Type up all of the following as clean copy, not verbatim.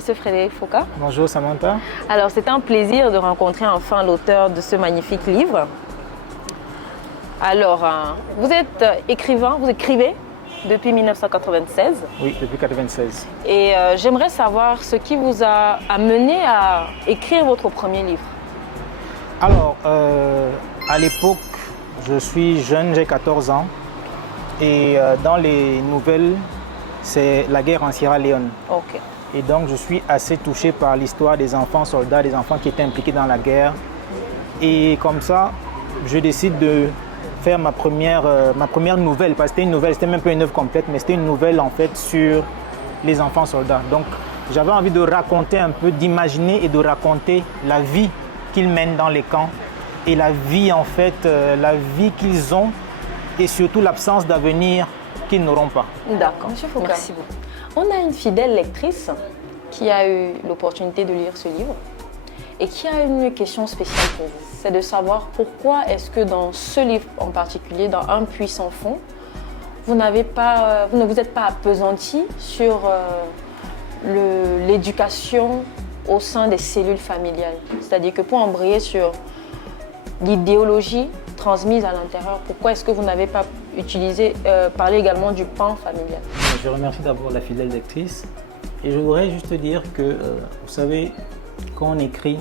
Monsieur Frédéric Foucault. Bonjour Samantha. Alors, c'est un plaisir de rencontrer enfin l'auteur de ce magnifique livre. Alors, vous êtes écrivain, vous écrivez depuis 1996. Oui, depuis 1996. Et j'aimerais savoir ce qui vous a amené à écrire votre premier livre. Alors, à l'époque, je suis jeune, j'ai 14 ans. Et dans les nouvelles, c'est la guerre en Sierra Leone. Ok. Et donc, je suis assez touché par l'histoire des enfants soldats, des enfants qui étaient impliqués dans la guerre. Et comme ça, je décide de faire ma première nouvelle, parce que c'était une nouvelle, c'était même pas une œuvre complète, mais c'était une nouvelle en fait sur les enfants soldats. Donc, j'avais envie de raconter un peu, d'imaginer et de raconter la vie qu'ils mènent dans les camps et la vie en fait, la vie qu'ils ont et surtout l'absence d'avenir qu'ils n'auront pas. D'accord. Monsieur Foucault, merci beaucoup. On a une fidèle lectrice qui a eu l'opportunité de lire ce livre et qui a une question spéciale pour vous. C'est de savoir pourquoi est-ce que dans ce livre en particulier, dans Un puits sans fond, vous ne vous êtes pas appesanti sur l'éducation au sein des cellules familiales. C'est-à-dire que pour embrayer sur l'idéologie transmise à l'intérieur, pourquoi est-ce que vous n'avez pas parlé également du pan familial? Je remercie d'abord la fidèle lectrice et je voudrais juste dire que, vous savez, quand on écrit,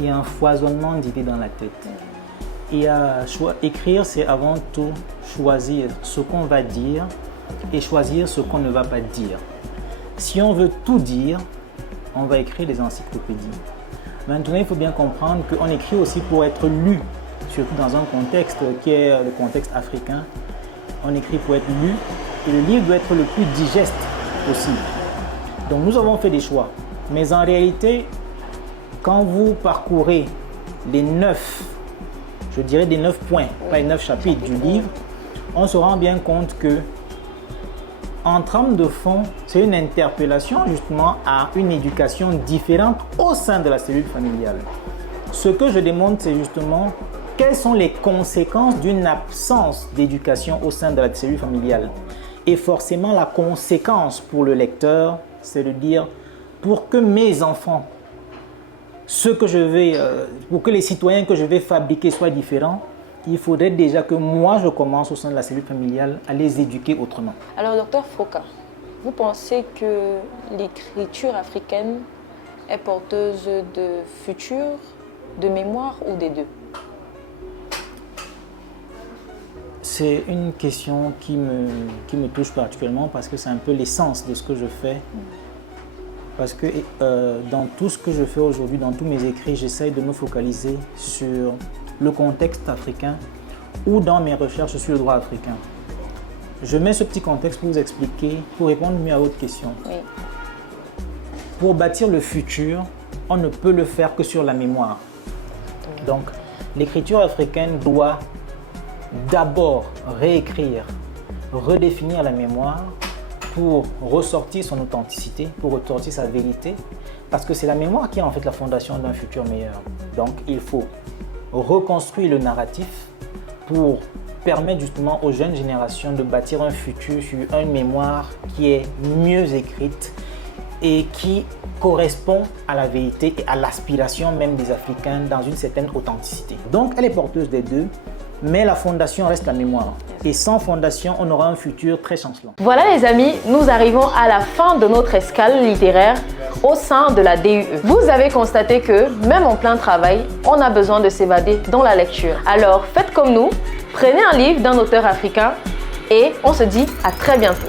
il y a un foisonnement d'idées dans la tête. Et écrire, c'est avant tout choisir ce qu'on va dire et choisir ce qu'on ne va pas dire. Si on veut tout dire, on va écrire des encyclopédies. Maintenant, il faut bien comprendre qu'on écrit aussi pour être lu, surtout dans un contexte qui est le contexte africain. On écrit pour être lu et le livre doit être le plus digeste possible. Donc nous avons fait des choix. Mais en réalité, quand vous parcourez les 9, je dirais des 9 points, pas les 9 chapitres du livre, on se rend bien compte que en trame de fond, c'est une interpellation justement à une éducation différente au sein de la cellule familiale. Ce que je démontre, c'est justement quelles sont les conséquences d'une absence d'éducation au sein de la cellule familiale. Et forcément, la conséquence pour le lecteur, c'est de dire, pour que mes enfants, pour que les citoyens que je vais fabriquer soient différents, il faudrait déjà que moi, je commence au sein de la cellule familiale à les éduquer autrement. Alors, docteur Foucault, vous pensez que l'écriture africaine est porteuse de futur, de mémoire ou des deux? C'est une question qui me touche particulièrement parce que c'est un peu l'essence de ce que je fais. Parce que dans tout ce que je fais aujourd'hui, dans tous mes écrits, j'essaye de me focaliser sur le contexte africain ou dans mes recherches sur le droit africain. Je mets ce petit contexte pour vous expliquer, pour répondre mieux à votre question. Oui. Pour bâtir le futur, on ne peut le faire que sur la mémoire. Donc, l'écriture africaine doit d'abord réécrire, redéfinir la mémoire pour ressortir son authenticité, pour ressortir sa vérité, parce que c'est la mémoire qui est en fait la fondation d'un futur meilleur. Donc, il faut reconstruire le narratif pour permettre justement aux jeunes générations de bâtir un futur sur une mémoire qui est mieux écrite et qui correspond à la vérité et à l'aspiration même des Africains dans une certaine authenticité. Donc, elle est porteuse des deux, mais la fondation reste la mémoire. Et sans fondation, on aura un futur très chancelant. Voilà les amis, nous arrivons à la fin de notre escale littéraire au sein de la DUE. Vous avez constaté que, même en plein travail, on a besoin de s'évader dans la lecture. Alors faites comme nous, prenez un livre d'un auteur africain et on se dit à très bientôt.